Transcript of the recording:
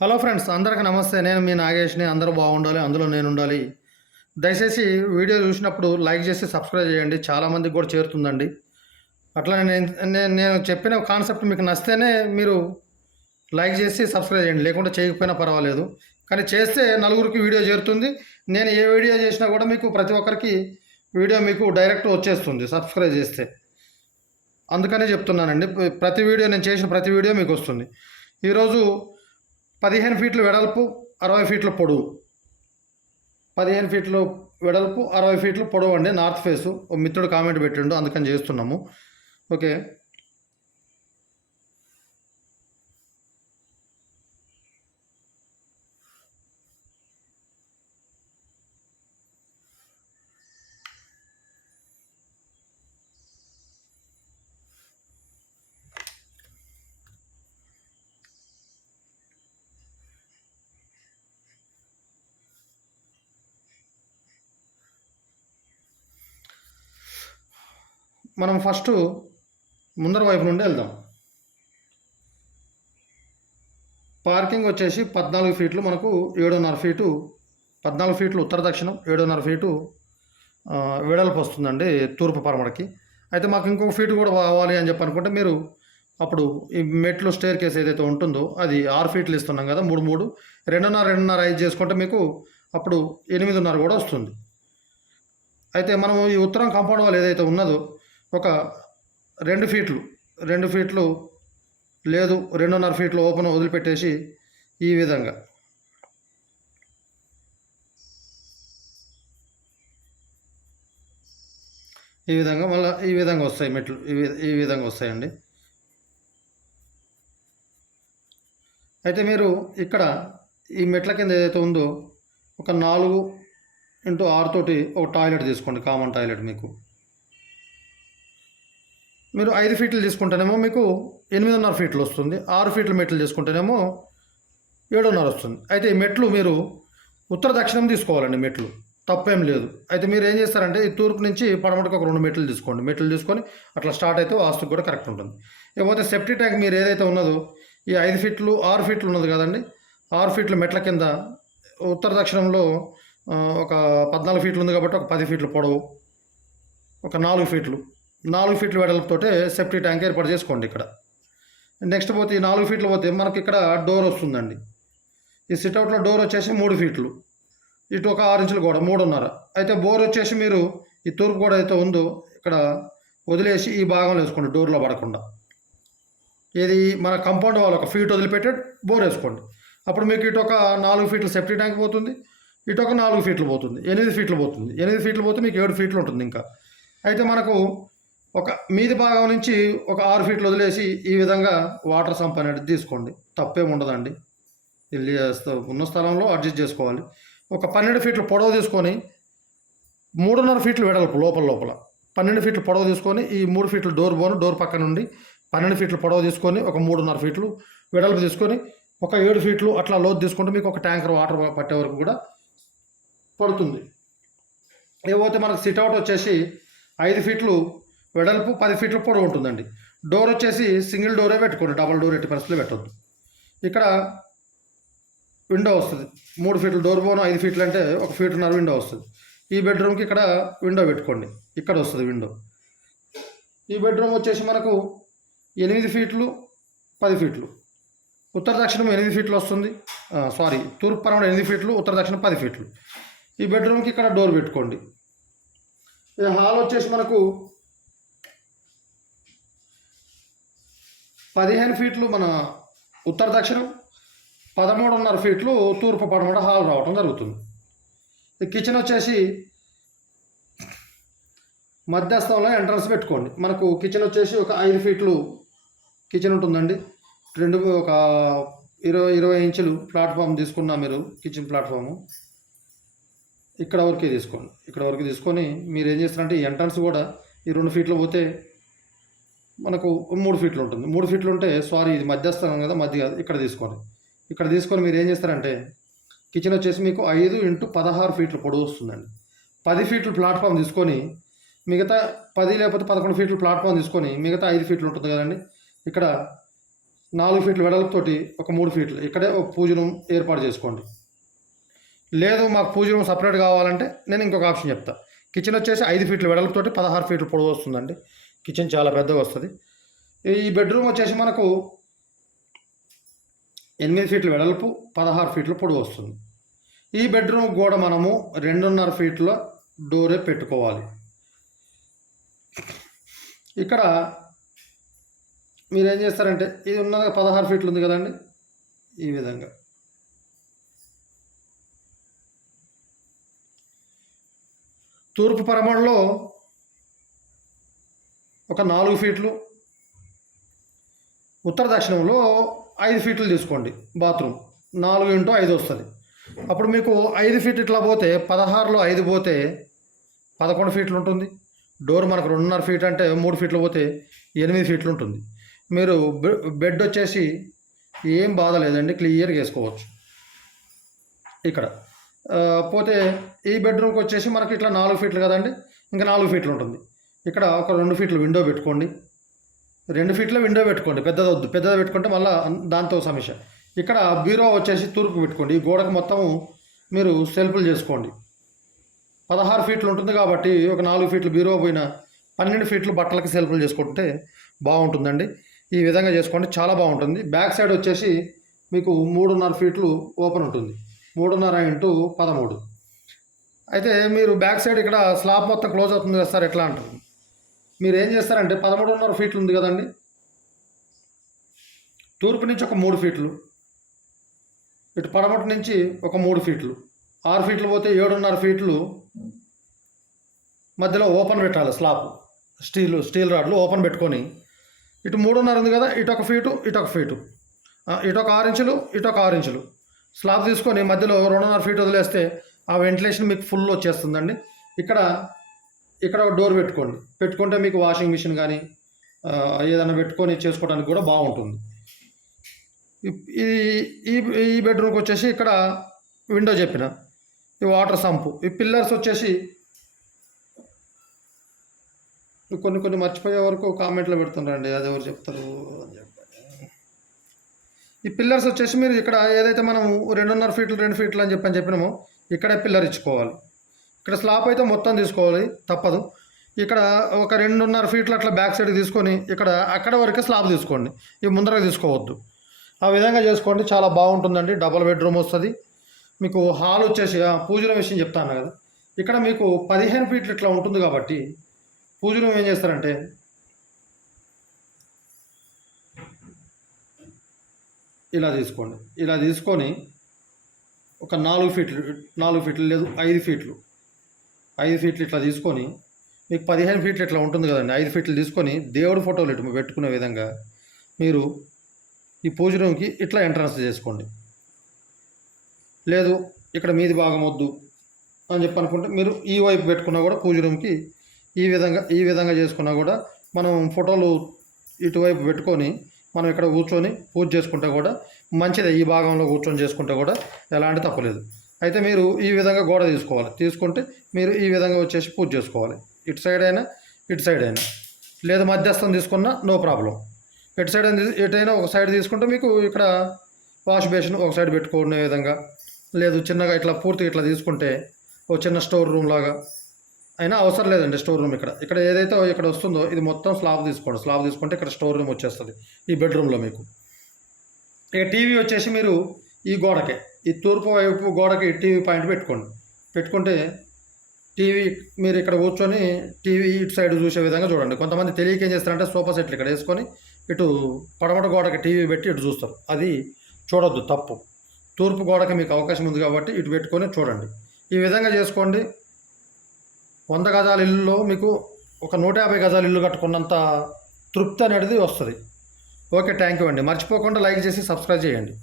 Hello friends అందరికీ నమస్తే. నేను మీ నాగేష్ని. అందరూ బాగుండాలి అందులో నేను ఉండాలి దయచేసి వీడియో చూసినప్పుడు లైక్ చేసి సబ్స్క్రైబ్ చేయండి. చాలామందికి కూడా చేరుతుందండి. అట్లా నేను నేను నేను చెప్పిన కాన్సెప్ట్ మీకు నచ్చితేనే మీరు లైక్ చేసి సబ్స్క్రైబ్ చేయండి. లేకుంటే చేయకపోయినా పర్వాలేదు. కానీ చేస్తే నలుగురికి వీడియో చేరుతుంది. నేను ఏ వీడియో చేసినా కూడా మీకు ప్రతి ఒక్కరికి వీడియో మీకు డైరెక్ట్ వచ్చేస్తుంది సబ్స్క్రైబ్ చేస్తే. అందుకనే చెప్తున్నానండి. ప్రతి వీడియో నేను చేసిన ప్రతి వీడియో మీకు వస్తుంది. ఈరోజు పదిహేను ఫీట్లు వెడల్పు అరవై ఫీట్ల పొడవు. పదిహేను ఫీట్లు వెడల్పు అరవై ఫీట్లు పొడవు అండి నార్త్ ఫేసు. ఓ మిత్రుడు కామెంట్ పెట్టిండు అందుకని చేస్తున్నాము. ఓకే. మనం ఫస్ట్ ముందర వైపు నుండి వెళ్దాం. పార్కింగ్ వచ్చేసి పద్నాలుగు ఫీట్లు మనకు ఏడున్నర ఫీటు పద్నాలుగు ఫీట్లు ఉత్తర దక్షిణం ఏడున్నర ఫీటు వెడల్పు వస్తుందండి తూర్పు పరమడకి. అయితే మాకు ఇంకొక ఫీటు కూడా కావాలి అని చెప్పి అనుకుంటే మీరు అప్పుడు ఈ మెట్లు స్టేర్ కేస్ ఏదైతే ఉంటుందో అది ఆరు ఫీట్లు ఇస్తున్నాం కదా మూడు మూడు రెండున్నర రెండున్నర ఐదు చేసుకుంటే మీకు అప్పుడు ఎనిమిదిన్నర కూడా వస్తుంది. అయితే మనం ఈ ఉత్తరం కాంపౌండ్ వాళ్ళు ఏదైతే ఉన్నదో ఒక రెండు ఫీట్లు రెండు ఫీట్లు లేదు రెండున్నర ఫీట్లు ఓపెన్ వదిలిపెట్టేసి ఈ విధంగా. ఈ విధంగా మళ్ళీ ఈ విధంగా వస్తాయి మెట్లు ఈ వి- ఈ విధంగా వస్తాయండి. అయితే మీరు ఇక్కడ ఈ మెట్ల కింద ఏదైతే ఉందో ఒక నాలుగు ఇంటూ ఆరు తోటి ఒక టాయిలెట్ తీసుకోండి కామన్ టాయిలెట్ మీకు. మీరు ఐదు ఫీట్లు తీసుకుంటేనేమో మీకు ఎనిమిదిన్నర ఫీట్లు వస్తుంది ఆరు ఫీట్ల మెట్లు తీసుకుంటేనేమో ఏడున్నర వస్తుంది. అయితే ఈ మెట్లు మీరు ఉత్తర దక్షిణం తీసుకోవాలండి మెట్లు తప్పేం లేదు. అయితే మీరు ఏం చేస్తారంటే ఈ తూర్పు నుంచి పడమటకు ఒక రెండు మెట్లు తీసుకోండి. మెట్లు తీసుకొని అట్లా స్టార్ట్ అయితే వాస్తుకు కూడా కరెక్ట్ ఉంటుంది. ఇకపోతే సెఫ్టీ ట్యాంక్ మీరు ఏదైతే ఉన్నదో ఈ ఐదు ఫీట్లు ఆరు ఫీట్లు ఉన్నది కదండి ఆరు ఫీట్ల మెట్ల కింద ఉత్తర దక్షిణంలో ఒక పద్నాలుగు ఫీట్లు ఉంది కాబట్టి ఒక పది ఫీట్లు పొడవు ఒక నాలుగు ఫీట్లు. నాలుగు ఫీట్లు వెడల్పుతోటే సెఫ్టీ ట్యాంక్ ఏర్పాటు చేసుకోండి ఇక్కడ. నెక్స్ట్ పోతే ఈ నాలుగు ఫీట్లు పోతే మనకి ఇక్కడ డోర్ వస్తుందండి. ఈ సిట్అవుట్లో డోర్ వచ్చేసి మూడు ఫీట్లు. ఇటు ఒక ఆరు ఇంచులు గోడ మూడున్నర. అయితే బోర్ వచ్చేసి మీరు ఈ తూర్పు గోడ అయితే ఉందో ఇక్కడ వదిలేసి ఈ భాగంలో వేసుకోండి డోర్లో పడకుండా. ఇది మన కంపౌండ్ వాళ్ళు ఒక ఫీట్ వదిలిపెట్టి బోర్ వేసుకోండి. అప్పుడు మీకు ఇటు ఒక నాలుగు ఫీట్లు సెఫ్టీ ట్యాంక్ పోతుంది ఇటు ఒక నాలుగు ఫీట్లు పోతుంది ఎనిమిది ఫీట్లు పోతుంది. ఎనిమిది ఫీట్లు పోతే మీకు ఏడు ఫీట్లు ఉంటుంది ఇంకా. అయితే మనకు ఒక మీది భాగం నుంచి ఒక ఆరు ఫీట్లు వదిలేసి ఈ విధంగా వాటర్ సంప్ అనేది తీసుకోండి. తప్పేం ఉండదండి. ఇల్లు ఉన్న స్థలంలో అడ్జస్ట్ చేసుకోవాలి. ఒక పన్నెండు ఫీట్లు పొడవు తీసుకొని మూడున్నర ఫీట్లు వెడల్పు లోపల లోపల. పన్నెండు ఫీట్లు పొడవు తీసుకొని ఈ మూడు ఫీట్లు డోర్ బోను డోర్ పక్క నుండి పన్నెండు ఫీట్లు పొడవు తీసుకొని ఒక మూడున్నర ఫీట్లు వెడల్పు తీసుకొని ఒక ఏడు ఫీట్లు అట్లా లోతు తీసుకుంటే మీకు ఒక ట్యాంకర్ వాటర్ పట్టే వరకు కూడా పడుతుంది. ఏవైతే మనకు సిట్అవుట్ వచ్చేసి ఐదు ఫీట్లు వెడల్పు పది ఫీట్ల పొడవు ఉంటుందండి. డోర్ వచ్చేసి సింగిల్ డోరే పెట్టుకోండి డబల్ డోర్ ఎట్టి పరిస్థితులు పెట్టొద్దు. ఇక్కడ విండో వస్తుంది. మూడు ఫీట్లు డోర్ పోను ఐదు ఫీట్లు అంటే ఒక ఫీట్న్నర విండో వస్తుంది. ఈ బెడ్రూమ్కి ఇక్కడ విండో పెట్టుకోండి. ఇక్కడ వస్తుంది విండో ఈ బెడ్రూమ్ వచ్చేసి మనకు ఎనిమిది ఫీట్లు పది ఫీట్లు. ఉత్తర దక్షిణం ఎనిమిది ఫీట్లు వస్తుంది. సారీ తూర్పు పరమణ ఎనిమిది ఫీట్లు ఉత్తర దక్షిణం పది ఫీట్లు. ఈ బెడ్రూమ్కి ఇక్కడ డోర్ పెట్టుకోండి. ఈ హాల్ వచ్చేసి మనకు పదిహేను ఫీట్లు మన ఉత్తర దక్షిణం పదమూడున్నర ఫీట్లు తూర్పు పడమట హాల్ రావటం జరుగుతుంది. కిచెన్ వచ్చేసి మధ్యస్థంలో ఎంట్రన్స్ పెట్టుకోండి. మనకు కిచెన్ వచ్చేసి ఒక ఐదు ఫీట్లు కిచెన్ ఉంటుందండి. రెండు ఒక ఇరవై ఇరవై ఇంచులు ప్లాట్ఫామ్ తీసుకున్నా మీరు కిచెన్ ప్లాట్ఫాము. ఇక్కడ వరకే తీసుకోండి. ఇక్కడ వరకు తీసుకొని మీరు ఏం చేస్తారంటే ఈ ఎంట్రన్స్ కూడా ఈ రెండు ఫీట్లు పోతే మనకు మూడు ఫీట్లు ఉంటుంది. మూడు ఫీట్లు ఉంటే సారీ ఇది మధ్యస్థానం కదా మధ్య కాదు ఇక్కడ తీసుకోండి. ఇక్కడ తీసుకొని మీరు ఏం చేస్తారంటే కిచెన్ వచ్చేసి మీకు ఐదు ఇంటూ పదహారు ఫీట్లు పొడవు వస్తుందండి. పది ఫీట్లు ప్లాట్ఫామ్ తీసుకొని మిగతా పది లేకపోతే పదకొండు ఫీట్లు ప్లాట్ఫామ్ తీసుకొని మిగతా ఐదు ఫీట్లు ఉంటుంది కదండి. ఇక్కడ నాలుగు ఫీట్లు వెడల్పుతోటి ఒక మూడు ఫీట్లు. ఇక్కడే ఒక పూజనం ఏర్పాటు చేసుకోండి. లేదు మాకు పూజ రూమ్ సపరేట్ కావాలంటే నేను ఇంకొక ఆప్షన్ చెప్తా. కిచెన్ వచ్చేసి ఐదు ఫీట్లు వెడల్పుతోటి పదహారు ఫీట్లు పొడవు వస్తుందండి. కిచెన్ చాలా పెద్దగా వస్తుంది. ఈ బెడ్రూమ్ వచ్చేసి మనకు ఎనిమిది ఫీట్ల వెడల్పు పదహారు ఫీట్ల పొడవు వస్తుంది. ఈ బెడ్రూమ్ గోడ మనము రెండున్నర ఫీట్ల డోరే పెట్టుకోవాలి. ఇక్కడ మీరు ఏం చేస్తారంటే ఇది ఉన్న పదహారు ఫీట్లు ఉంది కదండి ఈ విధంగా. తూర్పు పరమణలో ఒక నాలుగు ఫీట్లు. ఉత్తర దక్షిణంలో ఐదు ఫీట్లు తీసుకోండి బాత్రూమ్. నాలుగు ఇంటూ ఐదు వస్తుంది. అప్పుడు మీకు ఐదు ఫీట్ ఇట్లా పోతే పదహారులో ఐదు పోతే పదకొండు ఫీట్లు ఉంటుంది. డోర్ మనకు రెండున్నర ఫీట్ అంటే మూడు ఫీట్లు పోతే ఎనిమిది ఫీట్లు ఉంటుంది. మీరు బె- బెడ్ వచ్చేసి ఏం బాధ లేదండి క్లియర్గా వేసుకోవచ్చు. ఇక్కడ. పోతే ఈ బెడ్రూమ్కి వచ్చేసి మనకి ఇట్లా నాలుగు ఫీట్లు కదండి ఇంకా నాలుగు ఫీట్లు ఉంటుంది. ఇక్కడ ఒక రెండు ఫీట్లు విండో పెట్టుకోండి. రెండు ఫీట్ల విండో పెట్టుకోండి. పెద్దది వద్దు. పెద్దది పెట్టుకుంటే మళ్ళీ దాంతో సమస్య. ఇక్కడ బీరో వచ్చేసి తూర్పు పెట్టుకోండి. ఈ గోడకు మొత్తం మీరు సెల్ఫులు చేసుకోండి. పదహారు ఫీట్లు ఉంటుంది కాబట్టి ఒక నాలుగు ఫీట్లు బీరో పోయిన పన్నెండు ఫీట్లు బట్టలకి సెల్ఫులు చేసుకుంటే బాగుంటుందండి. ఈ విధంగా చేసుకోండి. చాలా బాగుంటుంది. బ్యాక్ సైడ్ వచ్చేసి మీకు మూడున్నర ఫీట్లు ఓపెన్ ఉంటుంది. మూడున్నర ఇంటూ పదమూడు. అయితే మీరు బ్యాక్ సైడ్ ఇక్కడ స్లాబ్ మొత్తం క్లోజ్ అవుతుంది కదా సార్? ఎట్లా అంటారు? మీరు ఏం చేస్తారంటే పదమూడున్నర ఫీట్లు ఉంది కదండి. తూర్పు నుంచి ఒక మూడు ఫీట్లు ఇటు పడమటి నుంచి ఒక మూడు ఫీట్లు ఆరు ఫీట్లు పోతే ఏడున్నర ఫీట్లు మధ్యలో ఓపెన్ పెట్టాలి స్లాబ్ స్టీల్ స్టీల్ రాడ్లు ఓపెన్ పెట్టుకొని. ఇటు మూడున్నర ఉంది కదా ఇటు ఒక ఫీటు ఇటు ఒక ఫీటు ఇటు ఒక ఆరు ఇంచులు ఇటు ఒక ఆరు ఇంచులు. స్లాబ్ తీసుకొని మధ్యలో రెండున్నర ఫీట్ వదిలేస్తే ఆ వెంటిలేషన్ మీకు ఫుల్ వచ్చేస్తుందండి. ఇక్కడ ఇక్కడ ఒక డోర్ పెట్టుకోండి. పెట్టుకుంటే మీకు వాషింగ్ మిషన్ కానీ ఏదైనా పెట్టుకొని చేసుకోవడానికి కూడా బాగుంటుంది. ఈ- ఈ ఈ బెడ్రూమ్కి వచ్చేసి ఇక్కడ విండో చెప్పిన ఈ వాటర్ సంపు. ఈ పిల్లర్స్ వచ్చేసి కొన్ని కొన్ని మర్చిపోయే వరకు కామెంట్లో పెడుతుండండి అది ఎవరు చెప్తారు అని చెప్పి ఈ పిల్లర్స్ వచ్చేసి మీరు ఇక్కడ ఏదైతే మనం రెండున్నర ఫీట్లు రెండు ఫీట్లు అని చెప్పని చెప్పినామో ఇక్కడే పిల్లర్ ఇచ్చుకోవాలి. ఇక్కడ స్లాబ్ అయితే మొత్తం తీసుకోవాలి తప్పదు. ఇక్కడ ఒక రెండున్నర ఫీట్లు అట్లా బ్యాక్ సైడ్ తీసుకొని ఇక్కడ అక్కడ వరకే స్లాబ్ తీసుకోండి. ఇవి ముందరకు తీసుకోవద్దు. ఆ విధంగా చేసుకోండి చాలా బాగుంటుందండి. డబల్ బెడ్రూమ్ వస్తుంది. మీకు హాల్ వచ్చేసి పూజల విషయం చెప్తాను కదా. ఇక్కడ మీకు పదిహేను ఫీట్లు ఇట్లా ఉంటుంది కాబట్టి పూజలు ఏం చేస్తారంటే ఇలా తీసుకోండి. ఇలా తీసుకొని ఒక నాలుగు ఫీట్లు నాలుగు ఫీట్లు లేదు ఐదు ఫీట్లు ఐదు ఫీట్లు ఇట్లా తీసుకొని మీకు పదిహేను ఫీట్లు ఇట్లా ఉంటుంది కదండి ఐదు ఫీట్లు తీసుకొని దేవుడు ఫోటోలు ఇటు పెట్టుకునే విధంగా మీరు ఈ పూజ రూమ్కి ఇట్లా ఎంట్రన్స్ చేసుకోండి. లేదు ఇక్కడ మీది భాగం వద్దు అని చెప్పి అనుకుంటే మీరు ఈ వైపు పెట్టుకున్నా కూడా పూజ రూమ్కి ఈ విధంగా ఈ విధంగా చేసుకున్నా కూడా మనం ఫోటోలు ఇటువైపు పెట్టుకొని మనం ఇక్కడ కూర్చొని పూజ చేసుకుంటే కూడా మంచిదే ఈ భాగంలో కూర్చొని చేసుకుంటే కూడా ఎలాంటి తప్పలేదు అయితే మీరు ఈ విధంగా గోడ తీసుకోవాలి. తీసుకుంటే మీరు ఈ విధంగా వచ్చేసి పూజ చేసుకోవాలి. ఇటు సైడ్ అయినా ఇటు సైడ్ అయినా. లేదా మధ్యస్థం తీసుకున్నా నో ప్రాబ్లం. ఎటు సైడ్ ఎటైనా ఒక సైడ్ తీసుకుంటే మీకు ఇక్కడ వాష్ బేసిన్ ఒక సైడ్ పెట్టుకునే విధంగా. లేదు చిన్నగా ఇట్లా పూర్తిగా ఇట్లా తీసుకుంటే ఒక చిన్న స్టోర్ రూమ్ లాగా అయినా అవసరం లేదండి స్టోర్ రూమ్ ఇక్కడ. ఇక్కడ ఏదైతే ఇక్కడ వస్తుందో ఇది మొత్తం స్లాబ్ తీసుకోండి. స్లాబ్ తీసుకుంటే ఇక్కడ స్టోర్ రూమ్ వచ్చేస్తుంది ఈ బెడ్రూమ్లో మీకు. ఇక టీవీ వచ్చేసి మీరు ఈ గోడకే ఈ తూర్పు వైపు గోడకి టీవీ పాయింట్ పెట్టుకోండి. పెట్టుకుంటే టీవీ మీరు ఇక్కడ కూర్చొని టీవీ ఇటు సైడ్ చూసే విధంగా చూడండి. కొంతమంది తెలియక ఏం చేస్తారంటే సోఫా సెట్లు ఇక్కడ వేసుకొని ఇటు పడమట గోడకి టీవీ పెట్టి ఇటు చూస్తారు. అది చూడొద్దు తప్పు. తూర్పు గోడకి మీకు అవకాశం ఉంది కాబట్టి ఇటు పెట్టుకొని చూడండి. ఈ విధంగా చేసుకోండి. వంద గజాల ఇల్లులో మీకు ఒక నూట యాభై గజాల ఇల్లు కట్టుకున్నంత తృప్తి అనేది వస్తుంది. ఓకే థ్యాంక్ యూ అండి. మర్చిపోకుండా లైక్ చేసి సబ్స్క్రైబ్ చేయండి.